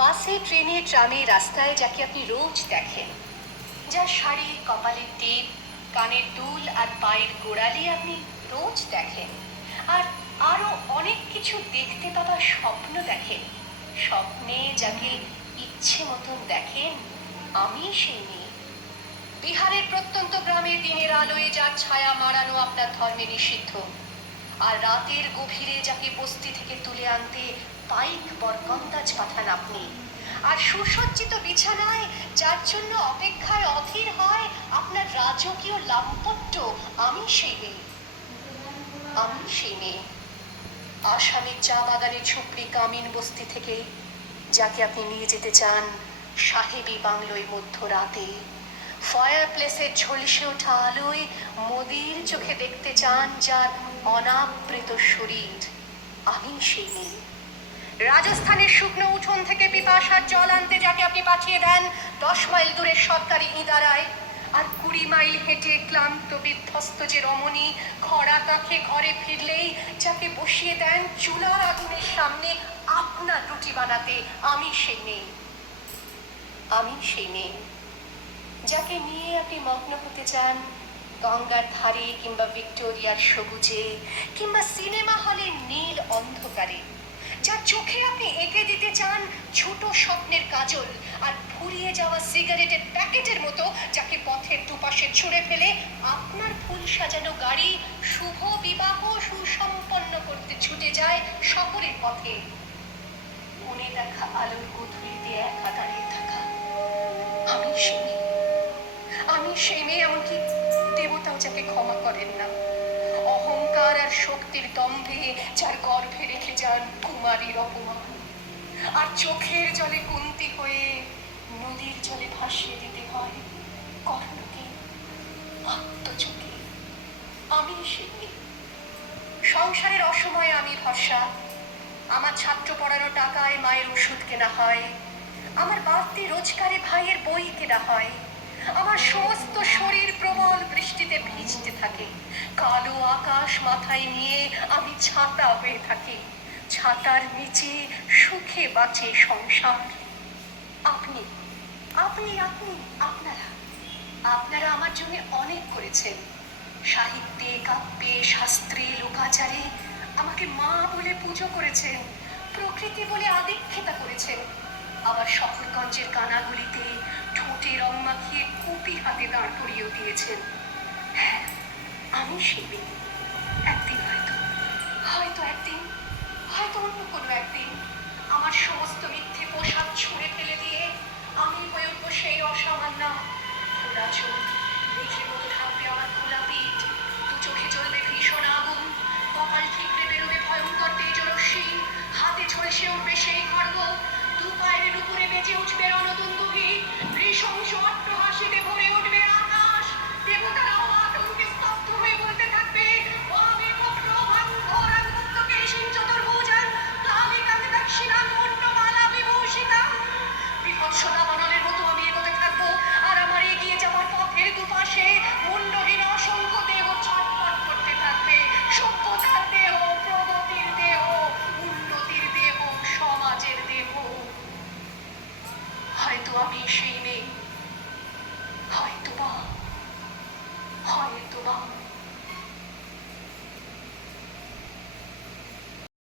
বাসে, ট্রেনে, ট্রামে, রাস্তায় যাকে আপনি রোজ দেখেন, যার শাড়ি, কপালের টিপ, কানের দুল আর পায়ের গোড়ালি আপনি রোজ দেখেন, আর আরো অনেক কিছু দেখতে পাবার স্বপ্ন দেখেন, স্বপ্নে যাকে ইচ্ছে মতন দেখেন, আমি সেই মেয়ে। বিহারের প্রত্যন্ত গ্রামে দিনের আলোয় যার ছায়া মাড়ানো আপনার ধর্মে নিষিদ্ধ, আর রাতের গভীরে যাকে বস্তি থেকে তুলে আনতে পাইক বরকন্দাজ পাঠান আপনি, আর সুসজ্জিত বিছানায় যার জন্য অপেক্ষায় অধীর হয় আপনার রাজকীয় লাম্পট্য, আমি সেই মেয়ে। আমি সেই মেয়ে। আসামের চা বাগানের ঝুপড়ি কামিন বস্তি থেকে যাকে আপনি নিয়ে যেতে চান সাহেবী বাংলোয় মধ্যরাতে, ফায়ার প্লেসের ঝলসে ওঠা আলোয় মোদির চোখে দেখতে চান যার অনাবৃত শরীর, আমি সেই মেয়ে। রাজস্থানের শুকনো উঠোন থেকে পিপাসার জল আনতে যাকে আপনি পাঠিয়ে দেন 10 মাইল দূরের সরকারি ইদারায়, আর 20 মাইল হেঁটে ক্লান্ত বিধ্বস্ত যে রমণী খরা কাখে ঘরে ফিরলেই যাকে বসিয়ে দেন চুলার আগুনের সামনে আপনার রুটি বানাতে, আমি সেই মেয়ে। আমি সেই মেয়ে যাকে নিয়ে আপনি মগ্ন হতে চান গঙ্গার ধারে, কিংবা ভিক্টোরিয়ার সবুজে, কিংবা সিনেমা হলের নীল অন্ধকারে, যার চোখে আপনি এঁকে দিতে চান ছোট স্বপ্নের কাজল, আর ফুরিয়ে যাওয়া সিগারেটের প্যাকেটের মতো যাকে পথের দুপাশে ছুঁড়ে ফেলে আপনার ফুল সাজানো গাড়ি শুভ বিবাহ সুসম্পন্ন করতে ছুটে যায় শহরের পথে। মনে দেখা আলোর গধূলিতে একা দাঁড়িয়ে থাকা, আমি সেই মেয়ে। আমি সেই মেয়ে, এমনকি দেবতাও যাকে ক্ষমা করেন না, অহংকার আর শক্তির দম্ভে যার গর্ভে রেখে যান কুমারীর অপমান, আর চোখের জলে কুন্তি হয়ে নদীর জলে ভাসিয়ে দিতে হয় কর্ণকে আত্মচোখে, আমি সেই মেয়ে। সংসারের অসময়ে আমি ভরসা, আমার ছাত্র পড়ানো টাকায় মায়ের ওষুধ কেনা হয়, আমার বাড়তি রোজগারে ভাইয়ের বই কেনা হয়, আমার সমস্ত শরীর প্রবল বৃষ্টিতে ভিজতে থাকে, কালো আকাশ মাথায় নিয়ে আমি ছাতা হয়ে থাকি, ছাতার নিচে সুখে বাঁচে সংসার। আপনি আপনি আপনি আপনারা আপনারা আমার জন্য অনেক করেছেন, সাহিত্যে, কাব্যে, শাস্ত্রে, লোকাচারে আমাকে মা বলে পুজো করেছেন, প্রকৃতি বলে আদিক্ষেতা করেছেন, আবার শহরগঞ্জের কানাগুলিতে ঠোঁটে রং মাখিয়ে কুপি হাতে দাঁড় করিয়েও দিয়েছেন। হ্যাঁ, আমি সেই মেয়ে। একদিন হয়তো হয়তো একদিন হয়তো অন্য কোনো একদিন আমার সমস্ত মিথ্যে পোশাক ছুঁড়ে ফেলে দিয়ে আমি হয়ে উঠবো সেই অসামান্য খোলা চোখ, মেঘের মতো ঢাকবে আমার খোলা পিঠ, দু চোখে জ্বলবে ভীষণ আগুন, কপাল ঠিকরে বেরোবে ভয়ঙ্কর তেজরশ্মি, হাতে ঝলসে উঠবে সেই খড়গ, দু পায়ের উপরে বেজে উঠবে রণদুন্দুভি, নৃশংস অট্টহাসিতে ভরে উঠবে আকাশ, দেবতারাও আতঙ্কে স্তব্ধ হয়ে বলতে